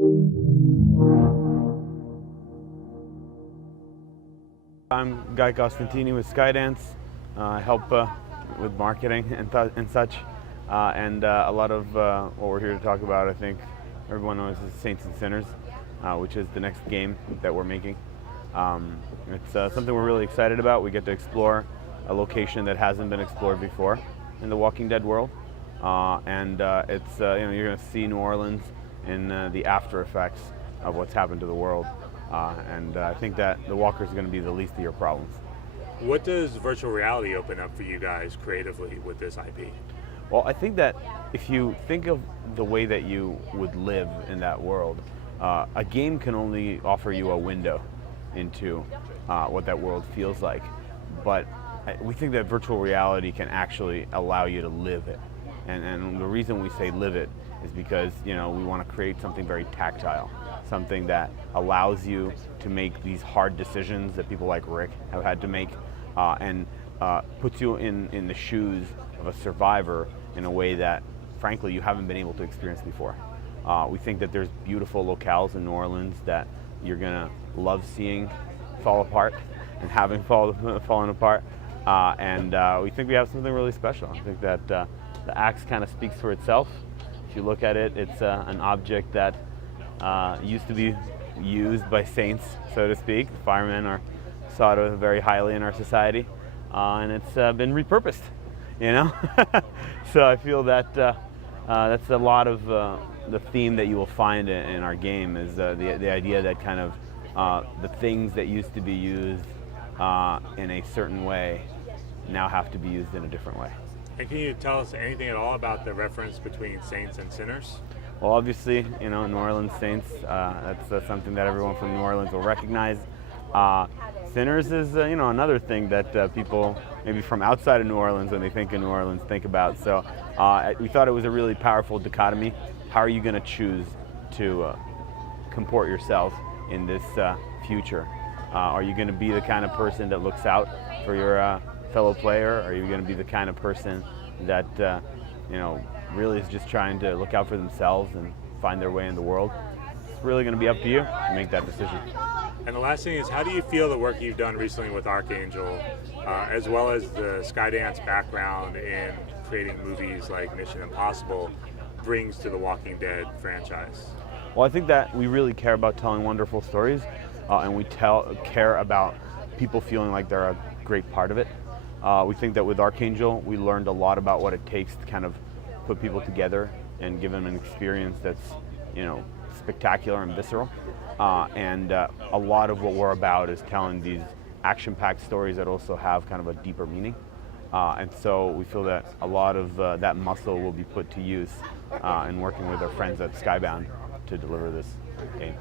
I'm Guy Costantini with Skydance. I help with marketing and such. A lot of what we're here to talk about, I think everyone knows, is Saints and Sinners, which is the next game that we're making. It's something we're really excited about. We get to explore a location that hasn't been explored before in the Walking Dead world. It's you're going to see New Orleans in the after effects of what's happened to the world. I think that the walkers are going to be the least of your problems. What does virtual reality open up for you guys creatively with this IP? Well, I think that if you think of the way that you would live in that world, a game can only offer you a window into what that world feels like. But we think that virtual reality can actually allow you to live it. And the reason we say live it is because we want to create something very tactile, something that allows you to make these hard decisions that people like Rick have had to make, and puts you in the shoes of a survivor in a way that, frankly, you haven't been able to experience before. We think that there's beautiful locales in New Orleans that you're gonna love seeing fall apart and having fallen apart. We think we have something really special. I think that the axe kind of speaks for itself. If you look at it, it's an object that used to be used by saints, so to speak. Firemen are sought of very highly in our society, and it's been repurposed, So I feel that that's a lot of the theme that you will find in our game is the idea that kind of the things that used to be used in a certain way now have to be used in a different way. And can you tell us anything at all about the reference between saints and sinners? Well, obviously, New Orleans Saints, that's something that everyone from New Orleans will recognize. Sinners is, another thing that people maybe from outside of New Orleans, when they think of New Orleans, think about. So we thought it was a really powerful dichotomy. How are you going to choose to comport yourself in this future? Are you going to be the kind of person that looks out for your fellow player? Are you going to be the kind of person that, really is just trying to look out for themselves and find their way in the world? It's really going to be up to you to make that decision. And the last thing is, how do you feel the work you've done recently with Archangel, as well as the Skydance background in creating movies like Mission Impossible, brings to the Walking Dead franchise? Well, I think that we really care about telling wonderful stories, and we care about people feeling like they're a great part of it. We think that with Archangel, we learned a lot about what it takes to kind of put people together and give them an experience that's, spectacular and visceral. A lot of what we're about is telling these action-packed stories that also have kind of a deeper meaning. And so we feel that a lot of that muscle will be put to use in working with our friends at Skybound to deliver this game.